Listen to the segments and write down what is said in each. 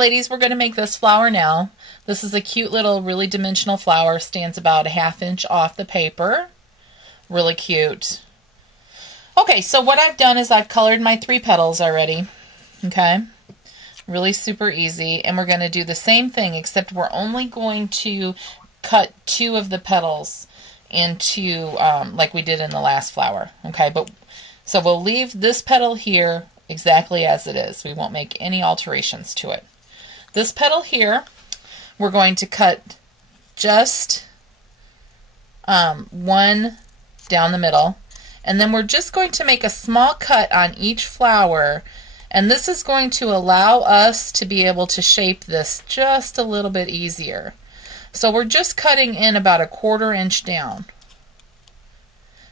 ladies, we're going to make this flower now. This is a cute little, really dimensional flower. Stands about a 1/2 inch off the paper. Really cute. Okay, so what I've done is I've colored my 3 petals already. Okay, really super easy. And we're going to do the same thing, except we're only going to cut 2 of the petals into, like we did in the last flower. Okay, but so we'll leave this petal here exactly as it is. We won't make any alterations to it. This petal here, we're going to cut just 1 down the middle, and then we're just going to make a small cut on each flower, and this is going to allow us to be able to shape this just a little bit easier. So we're just cutting in about a 1/4 inch down.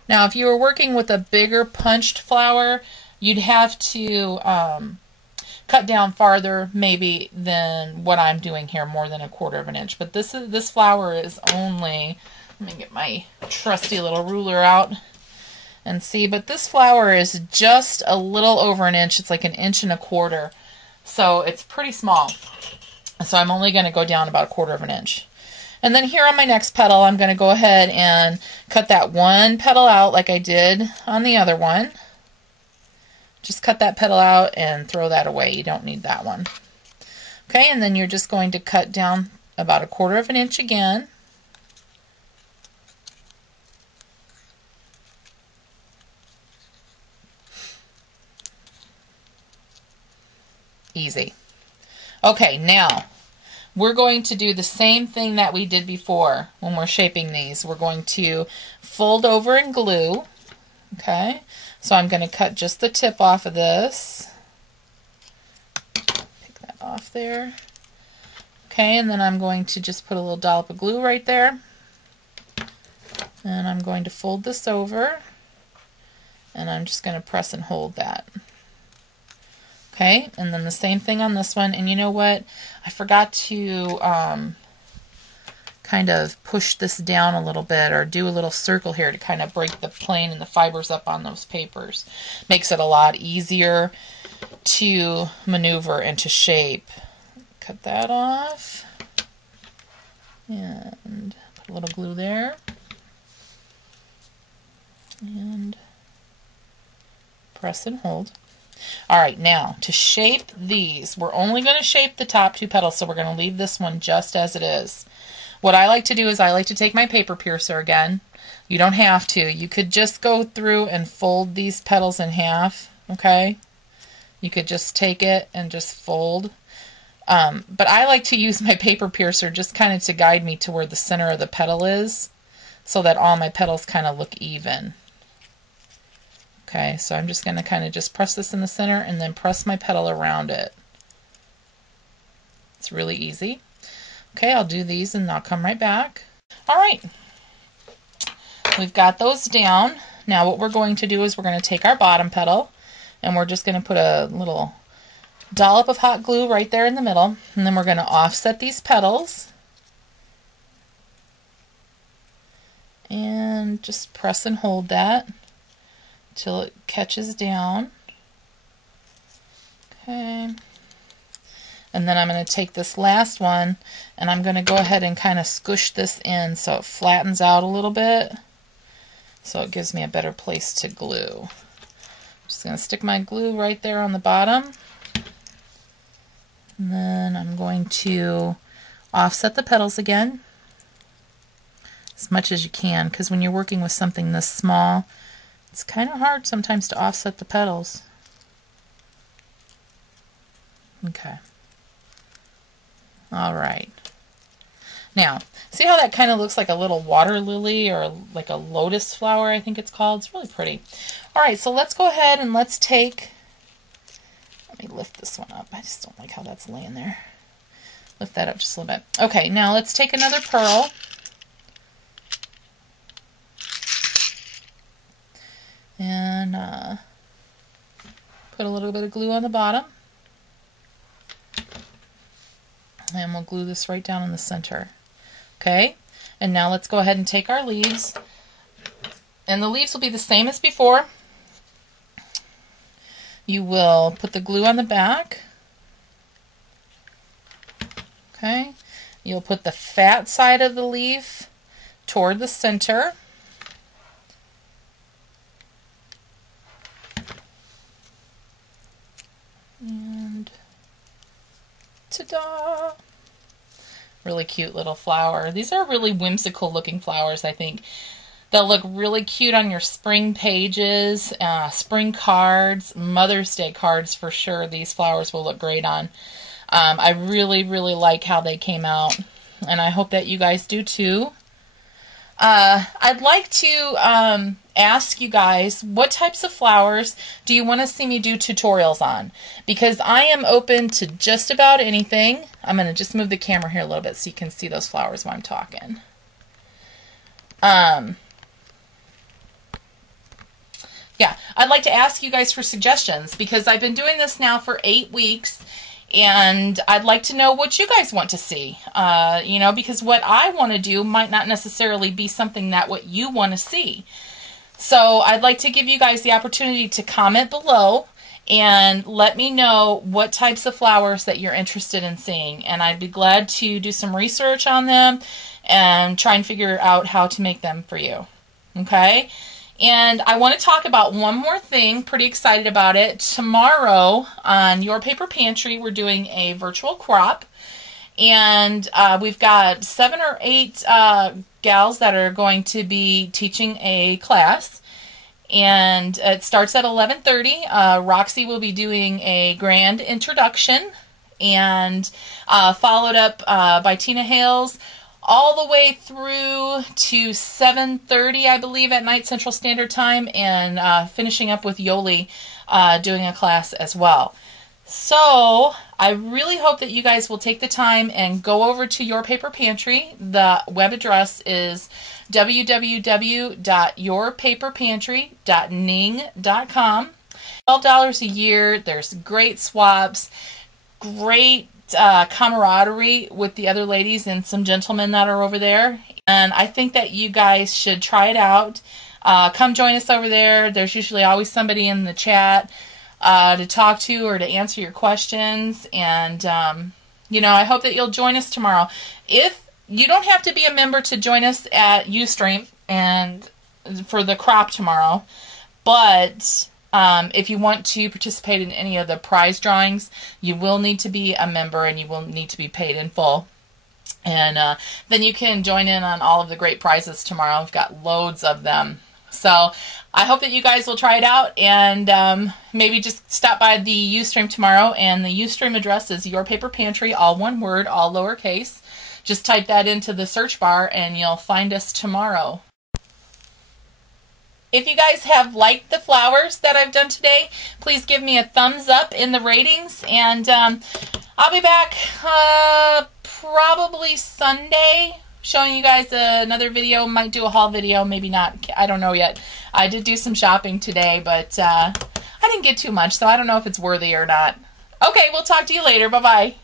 Now if you were working with a bigger punched flower, you'd have to cut down farther maybe than what I'm doing here, more than a 1/4 inch. But this flower is only, let me get my trusty little ruler out and see, but this flower is just a little over 1 inch. It's like 1.25 inches. So it's pretty small. So I'm only going to go down about a 1/4 inch. And then here on my next petal, I'm going to go ahead and cut that 1 petal out like I did on the other one. Just cut that petal out and throw that away. You don't need that one. Okay, and then you're just going to cut down about a 1/4 inch again. Easy. Okay, now we're going to do the same thing that we did before when we're shaping these. We're going to fold over and glue. Okay, so I'm going to cut just the tip off of this. Pick that off there. Okay, and then I'm going to just put a little dollop of glue right there. And I'm going to fold this over, and I'm just going to press and hold that. Okay, and then the same thing on this one. And you know what? I forgot to kind of push this down a little bit, or do a little circle here to kind of break the plane and the fibers up on those papers. Makes it a lot easier to maneuver and to shape. Cut that off. And put a little glue there. And press and hold. Alright, now to shape these, we're only going to shape the top 2 petals, so we're going to leave this one just as it is. What I like to do is I like to take my paper piercer again. You don't have to. You could just go through and fold these petals in half, okay? You could just take it and just fold. But I like to use my paper piercer just kind of to guide me to where the center of the petal is, so that all my petals kind of look even. Okay, so I'm just going to kind of just press this in the center and then press my petal around it. It's really easy. Okay, I'll do these and I'll come right back. Alright, we've got those down. Now what we're going to do is we're going to take our bottom petal and we're just going to put a little dollop of hot glue right there in the middle, and then we're going to offset these petals and just press and hold that till it catches down. Okay. And then I'm going to take this last one and I'm going to go ahead and kind of squish this in so it flattens out a little bit, so it gives me a better place to glue. I'm just going to stick my glue right there on the bottom. And then I'm going to offset the petals again as much as you can, because when you're working with something this small, it's kind of hard sometimes to offset the petals. Okay. Alright. Now, see how that kind of looks like a little water lily, or like a lotus flower, I think it's called. It's really pretty. Alright, so let's go ahead and let's take, let me lift this one up. I just don't like how that's laying there. Lift that up just a little bit. Okay, now let's take another pearl. And put a little bit of glue on the bottom. And we'll glue this right down in the center. Okay, and now let's go ahead and take our leaves. And the leaves will be the same as before. You will put the glue on the back. Okay, you'll put the fat side of the leaf toward the center. And ta-da! Really cute little flower. These are really whimsical looking flowers, I think. They'll look really cute on your spring pages, spring cards, Mother's Day cards for sure. These flowers will look great on. I really, really like how they came out, and I hope that you guys do too. I'd like to ask you guys, what types of flowers do you want to see me do tutorials on? Because I am open to just about anything. I'm going to just move the camera here a little bit so you can see those flowers while I'm talking. Yeah, I'd like to ask you guys for suggestions because I've been doing this now for 8 weeks. And I'd like to know what you guys want to see, you know, because what I want to do might not necessarily be something that what you want to see. So I'd like to give you guys the opportunity to comment below and let me know what types of flowers that you're interested in seeing. And I'd be glad to do some research on them and try and figure out how to make them for you. Okay? And I want to talk about one more thing, pretty excited about it. Tomorrow on Your Paper Pantry, we're doing a virtual crop. And we've got 7 or 8 gals that are going to be teaching a class. And it starts at 11:30. Roxy will be doing a grand introduction and followed up by Tina Hales, all the way through to 7:30, I believe, at night Central Standard Time, and finishing up with Yoli doing a class as well. So I really hope that you guys will take the time and go over to Your Paper Pantry. The web address is www.yourpaperpantry.ning.com. $12 a year. There's great swaps, great camaraderie with the other ladies and some gentlemen that are over there, and I think that you guys should try it out. Come join us over there. There's usually always somebody in the chat to talk to or to answer your questions, and you know, I hope that you'll join us tomorrow. If you don't have to be a member to join us at Ustream and for the crop tomorrow, but if you want to participate in any of the prize drawings, you will need to be a member and you will need to be paid in full. And then you can join in on all of the great prizes tomorrow. We've got loads of them. So I hope that you guys will try it out and maybe just stop by the Ustream tomorrow. And the Ustream address is Your Paper Pantry, all one word, all lowercase. Just type that into the search bar and you'll find us tomorrow. If you guys have liked the flowers that I've done today, please give me a thumbs up in the ratings. And I'll be back probably Sunday showing you guys another video. Might do a haul video, maybe not. I don't know yet. I did do some shopping today, but I didn't get too much, so I don't know if it's worthy or not. Okay, we'll talk to you later. Bye-bye.